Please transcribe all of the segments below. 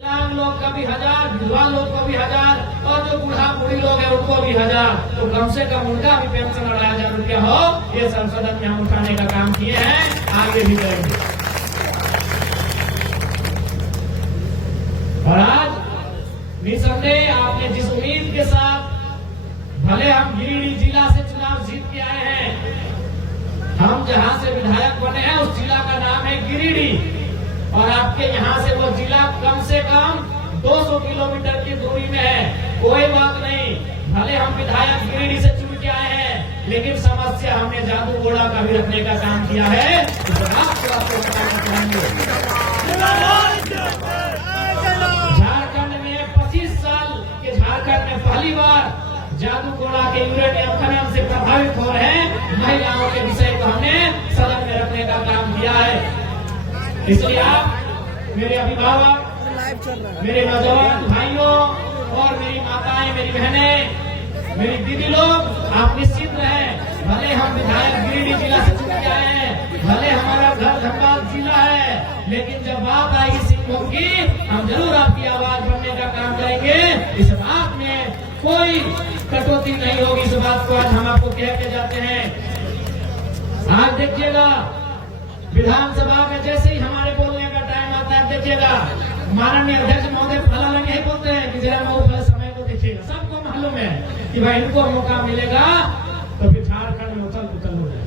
विकलांग लोग का भी 1000, विधवा लोग को भी 1000 और जो बूढ़ा बूढ़ी लोग है उनको भी 1000। तो कम से कम उनका भी पेंशन 1000 रुपया हो, ये संसद में हम उठाने का काम किए हैं, आगे भी करेंगे। और आज निसंदेह आपने जिस उम्मीद के साथ, भले हम गिरिडीह जिला से चुनाव जीत के आए हैं, हम जहां से विधायक बने हैं उस जिला का नाम है गिरिडीह, और आपके यहाँ से वो जिला कम से कम 200 किलोमीटर की दूरी में है। कोई बात नहीं, भले हम विधायक गिरिडीह से चुन के आए हैं, लेकिन समस्या हमने जादूगोड़ा का भी रखने का काम किया है। झारखंड में 25 साल के झारखंड में पहली बार जादूगोड़ा के यूरेनियम खनन से प्रभावित हो रहे महिलाओं के विषय को हमने सदन में रखने का काम किया है। इसलिए आप मेरे अभिभावक, मेरे नौजवान भाइयों और मेरी माताएं, मेरी बहनें, मेरी दीदी लोग, आप निश्चित रहें, भले हम विधायक गिरिडीह जिला से चुन के आए हैं, भले हमारा घर धनबाद जिला है, लेकिन जब बात आएगी सिंहभूम की, हम जरूर आपकी आवाज बनने का काम करेंगे। इस बात में कोई कटौती नहीं होगी। इस बात को आज हम आपको कह के जाते हैं। आज देखिएगा विधानसभा में जैसे ही हमारे बोलने का टाइम आता है, देखिएगा माननीय अध्यक्ष महोदय फलाना नहीं बोलते हैं कि जरा मौका समय को देखिएगा। सबको मालूम है कि भाई इनको मौका मिलेगा तो फिर झारखंड में उथल पुथल हो जाए।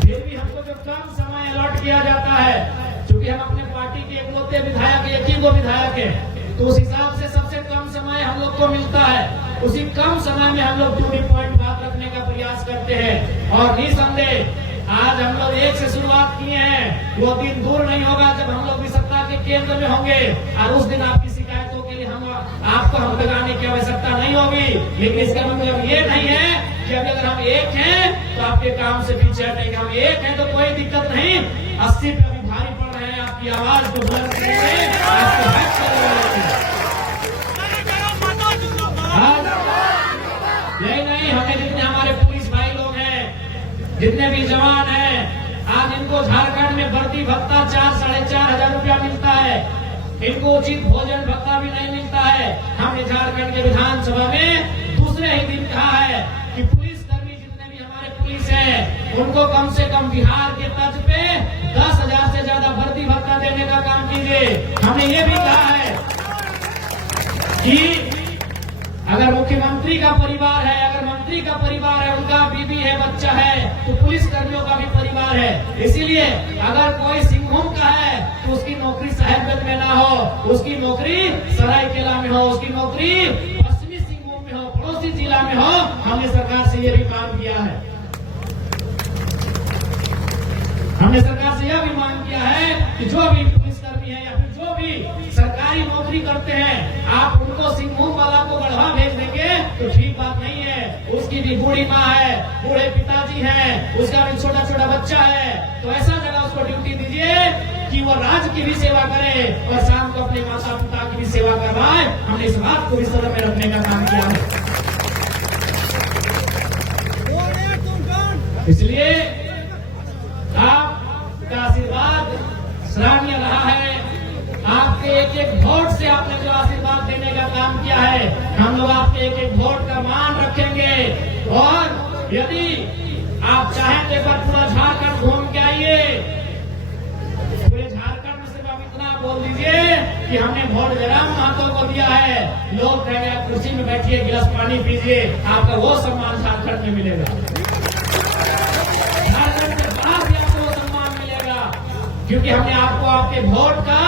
फिर भी हमको जो कम समय अलॉट किया जाता है, क्योंकि हम अपने पार्टी के इकलौते विधायक, एक ही को विधायक है, तो उस हिसाब से सबसे कम समय हम लोग को मिलता है। उसी कम समय में हम लोग 2 पॉइंट बात रखने का प्रयास करते हैं। और निसंदेह आज हम लोग एक से शुरुआत किए हैं, वो दिन दूर नहीं होगा जब हम लोग भी सत्ता के केंद्र में होंगे, और उस दिन आपकी शिकायतों के लिए आपको हम लगाने की आवश्यकता नहीं होगी। लेकिन इसका मतलब ये नहीं है कि अगर हम एक हैं तो आपके काम से पीछे हटेंगे। हम एक हैं तो कोई दिक्कत नहीं, 80 पे अभी भारी पड़ रहे हैं, आपकी आवाज को बुलंद करेंगे, आपको हक करेंगे। यही नहीं, हमें जितने हमारे पुलिस भाई लोग हैं, जितने भी जवान हैं, आज इनको झारखंड में भर्ती भत्ता 4-4.5 हजार रुपया मिलता है, इनको उचित भोजन भत्ता भी नहीं मिलता है। हमने झारखंड के विधानसभा में दूसरे ही दिन कहा है कि पुलिसकर्मी जितने भी हमारे पुलिस हैं, उनको कम से कम बिहार के तर्ज पे 10,000 से ज्यादा भर्ती भत्ता देने का काम कीजिए। हमने ये भी कहा है कि अगर मुख्यमंत्री का परिवार है, अगर मंत्री का परिवार है, उनका बीबी है, बच्चा है, तो पुलिस कर्मियों का भी परिवार है। इसीलिए अगर कोई सिंहभूम का है तो उसकी नौकरी साहेबगंज में ना हो, उसकी नौकरी सरायकेला में हो, उसकी नौकरी पश्चिमी सिंहभूम में हो, पड़ोसी जिला में हो। हमने सरकार से यह भी मांग किया है, हमने सरकार से यह भी मांग किया है कि जो भी पुलिसकर्मी है या फिर जो भी सरकारी नौकरी करते हैं, आप उनको सिंहभूम वाला को गढ़वा भेज देंगे तो ठीक बात नहीं है। उसकी भी बूढ़ी माँ है, बूढ़े पिताजी हैं, उसका भी छोटा छोटा बच्चा है, तो ऐसा जगह उसको ड्यूटी दीजिए कि वो राज्य की भी सेवा करे और शाम को अपने माता पिता की भी सेवा करवाए। हमने इस बात को भी सदन में रखने का काम किया है। इसलिए आपका आशीर्वाद सराहनीय रहा है। आपके एक एक वोट से आपने जो आशीर्वाद देने का काम किया है, हम लोग आपके एक एक वोट का मान रखेंगे। और यदि आप चाहें तो एक बार पूरा झारखंड घूम के आइए, पूरे झारखंड में सिर्फ आप इतना बोल दीजिए कि हमने वोट जयराम महतो को दिया है। लोग कहेंगे आप कुर्सी में बैठिए, गिलास पानी पीजिए, आपका वो सम्मान झारखंड में मिलेगा, झारखंड के बाहर भी आपको वो सम्मान मिलेगा, क्योंकि हमने आपको आपके वोट का,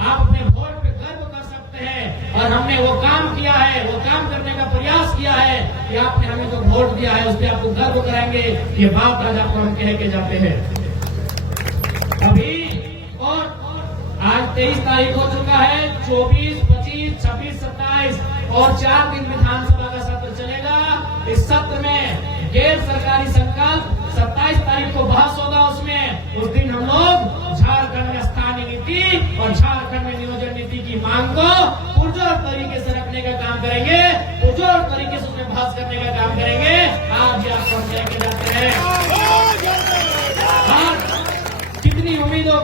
आप अपने वोट पे गर्व कर सकते हैं। और हमने वो काम किया है, वो काम करने का प्रयास किया है कि आपने हमें जो वोट दिया है उस पर आपको गर्व कराएंगे। ये बात आज आपको हम कह के जाते हैं। अभी और आज 23 तारीख हो चुका है, 24, 25, 26, 27 और 4 दिन विधानसभा का सत्र चलेगा। इस सत्र में गैर सरकारी संकल्प 27 तारीख को बहस होगा। उसमें उस दिन हम लोग झारखंड में स्थानीय नीति और झारखंड में नियोजन नीति की मांग को पुरजोर तरीके से रखने का काम करेंगे, पुरजोर तरीके से उसमें बहस करने का काम करेंगे। आज भी आपको हम लेके जाते हैं। कितनी उम्मीदों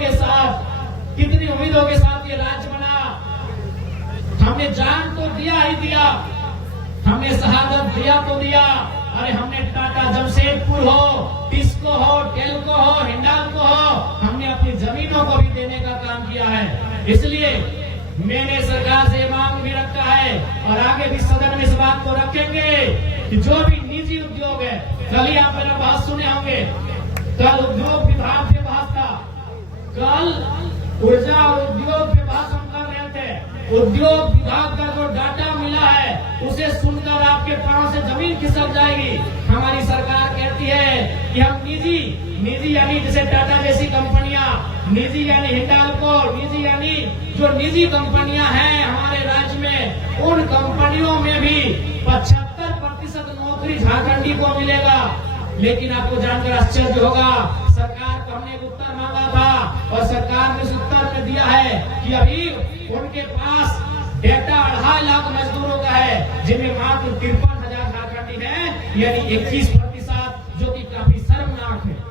के साथ ये राज्य हमने जान तो दिया ही दिया, हमने शहादत दिया तो दिया। अरे हमने टाटा जमशेदपुर हो, टिस्को हो, टेल्को हो, हिंडाल्को हो, हमने अपनी जमीनों को भी देने का काम किया है। इसलिए मैंने सरकार से मांग भी रखा है और आगे भी सदन में इस बात को रखेंगे कि जो भी निजी उद्योग है, कल ही आप मेरा बात सुने होंगे, कल उद्योग विभाग पे बात था, कल ऊर्जा और उद्योग पे बात हम कर रहे थे। उद्योग विभाग का जो डाटा मिला है उसे सुनकर आपके पांव से जमीन खिसक जाएगी। हमारी सरकार कहती है कि हम निजी यानी जैसे टाटा जैसी कंपनियां, निजी यानी हिंडाल्को, निजी यानी जो निजी कंपनियां हैं हमारे राज्य में, उन कंपनियों में भी 75% नौकरी झारखंडी को मिलेगा। लेकिन आपको जानकर आश्चर्य होगा, सरकार को हमने एक उत्तर मांगा था और सरकार ने इस उत्तर में दिया है कि अभी उनके पास डेटा 2.5 लाख मजदूरों का है, जिनमें मात्र 53,000 झारखंडी है, यानी 21%, जो कि काफी शर्मनाक है।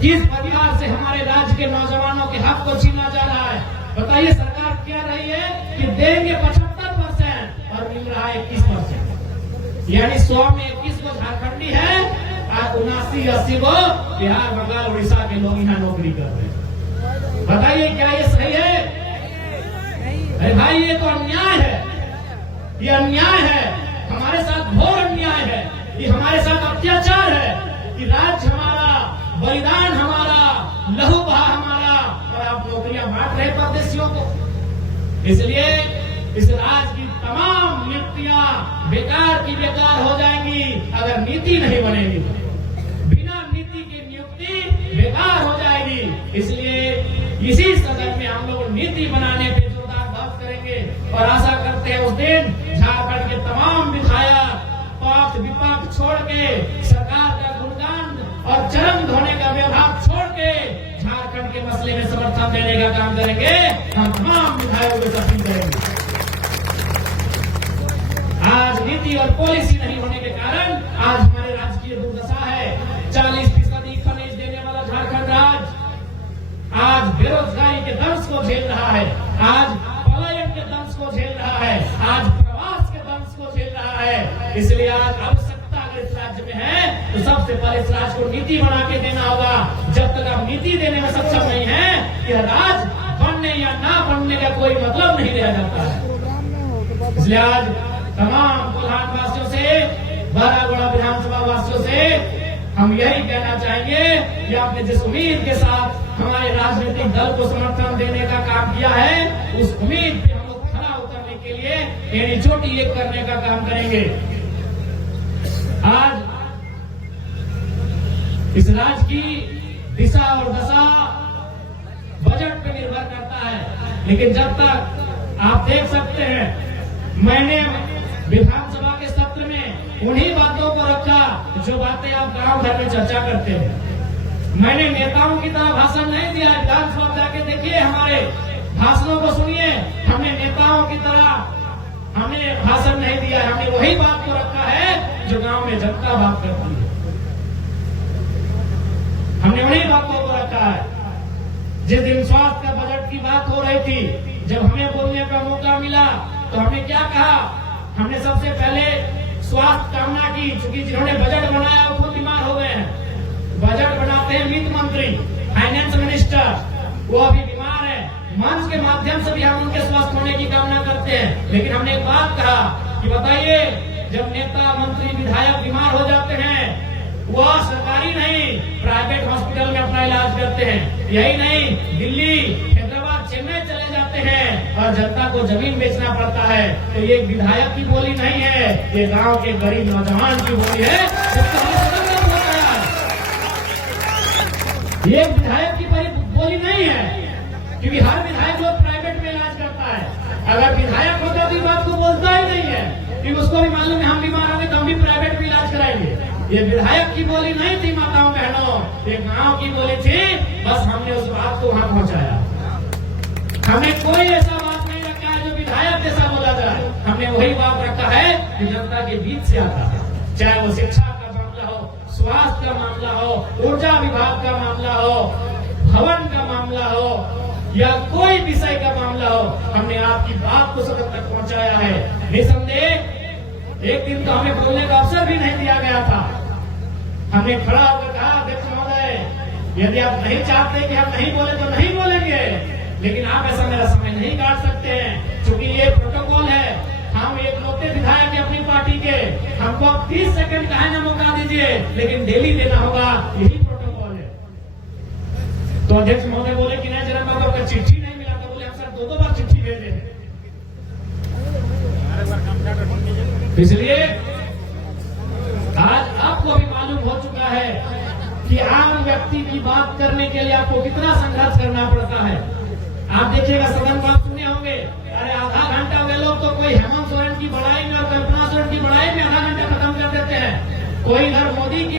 किस प्रकार से हमारे राज्य के नौजवानों के हक को छीना जा रहा है। बताइए, सरकार क्या रही है कि देंगे 75% और मिल रहा है 21%, यानी 100 में 21 को झारखंडी है और 79-80 को बिहार, बंगाल, उड़ीसा के लोग यहाँ नौकरी कर रहे हैं। बताइए क्या ये सही है? अरे भाई, ये तो अन्याय है, ये अन्याय है, हमारे साथ घोर अन्याय है, ये हमारे साथ अत्याचार है कि राज्य हमारा, बलिदान हमारा, लहू बहा हमारा, और आप नौकरियां बांट रहे परदेशियों को। इसलिए इस राज्य की तमाम नियुक्तियां बेकार की बेकार हो जाएंगी अगर नीति नहीं बनेगी। बिना नीति की नियुक्ति बेकार हो जाएगी। इसलिए इसी सदन में हम लोग नीति बनाने पे जोरदार बात करेंगे और आशा करते हैं उस दिन झारखंड के तमाम विधायक पक्ष विपक्ष छोड़ के, सरकार का गुणगान और चरम धोने का व्यवहार छोड़ के झारखंड के मसले में समर्थन देने का काम करेंगे। हम तमाम विधायकों को अपील करेंगे। आज नीति और पॉलिसी नहीं होने के कारण आज हमारे राज्य की दुर्दशा है। 40% खनिज देने वाला झारखंड राज्य आज बेरोजगारी के दंश को झेल रहा है, आज पलायन के दंश को झेल रहा है, आज प्रवास के दंश को झेल रहा है। इसलिए आज आवश्यकता अगर इस राज्य में है तो सबसे पहले इस राज्य को नीति बना के देना होगा। जब तक आप नीति देने में सक्षम नहीं है, यह राज्य बनने या ना बनने का कोई मतलब नहीं रह जाता है। इसलिए आज तमाम कोल्हान वासियों से, बरागोड़ा विधानसभा वासियों से हम यही कहना चाहेंगे कि आपने जिस उम्मीद के साथ हमारे राजनीतिक दल को समर्थन देने का काम किया है, उस उम्मीद पे हम लोग खरा उतरने के लिए यानी चोटी एक करने का काम करेंगे। आज इस राज्य की दिशा और दशा बजट पे निर्भर करता है, लेकिन जब तक आप देख सकते हैं, मैंने विधानसभा के सत्र में उन्हीं बातों को रखा जो बातें आप गांव घर में चर्चा करते हैं। मैंने नेताओं की तरह भाषण नहीं दिया। विधानसभा जाके देखिए, हमारे भाषणों को सुनिए। हमने नेताओं की तरह हमने भाषण नहीं दिया, हमने वही बात को रखा है जो गांव में जनता बात करती है। हमने वही बातों को रखा है। जिस दिन स्वास्थ्य का बजट की बात हो रही थी, जब हमें बोलने का मौका मिला तो हमने क्या कहा? हमने सबसे पहले स्वास्थ्य कामना की, चूंकि जिन्होंने बजट बनाया वो खुद बीमार हो गए हैं। बजट बनाते हैं वित्त मंत्री, फाइनेंस मिनिस्टर, वो अभी बीमार है। मंच के माध्यम से भी हम उनके स्वस्थ होने की कामना करते हैं। लेकिन हमने एक बात कहा कि बताइए, जब नेता मंत्री विधायक बीमार हो जाते हैं, वह सरकारी नहीं प्राइवेट हॉस्पिटल में अपना इलाज करते हैं। यही नहीं, दिल्ली, हैदराबाद, चेन्नई चले जाते हैं और जनता को जमीन बेचना पड़ता है। तो ये विधायक की बोली नहीं है, ये गांव के गरीब नौजवान की बोली है। ये विधायक की बोली नहीं है, क्योंकि हर विधायक लोग प्राइवेट में इलाज करता है। अगर विधायक होता तो बात को बोलता ही नहीं है, क्योंकि उसको भी मालूम है हम बीमार होंगे तो हम भी प्राइवेट में इलाज कराएंगे। ये विधायक की बोली नहीं थी माताओं बहनों, ये गांव की बोली थी। बस हमने उस बात को वहां पहुंचाया। हमने कोई ऐसा बात नहीं रखा है जो विधायक जैसा बोला जाए। हमने वही बात रखा है कि जनता के बीच से आता है, चाहे वो शिक्षा का मामला हो, स्वास्थ्य का मामला हो, ऊर्जा विभाग का मामला हो, भवन का मामला हो, या कोई विषय का मामला हो, हमने आपकी बात को सदन तक पहुंचाया है। निसंदेह एक दिन तो हमें बोलने का अवसर भी नहीं दिया गया था। हमने खड़ा होकर कहा, अध्यक्ष महोदय, यदि आप नहीं चाहते कि हम नहीं बोले तो नहीं बोलेंगे, लेकिन आप ऐसा मेरा समय नहीं काट सकते हैं, क्योंकि ये प्रोटोकॉल है। हम एक लोकप्रिय विधायक है अपनी पार्टी के, हमको आप 30 सेकंड का है ना मौका दीजिए, लेकिन डेली देना होगा, यही प्रोटोकॉल है। तो अध्यक्ष महोदय बोले कि नहीं जरा बाबू आपका चिट्ठी नहीं मिला, तो बोले हम सर 2 बार चिट्ठी भेजे हैं। इसलिए आज आपको भी मालूम हो चुका है कि आम व्यक्ति की बात करने के लिए आपको कितना संघर्ष करना पड़ता है। आप देखिएगा सदन को आप सुने होंगे, अरे आधा घंटा हो गए, लोग तो कोई हेमंत सोरेन की बड़ाई में और कल्पना सोरेन की बड़ाई में आधा घंटा खत्म कर देते हैं, कोई इधर मोदी की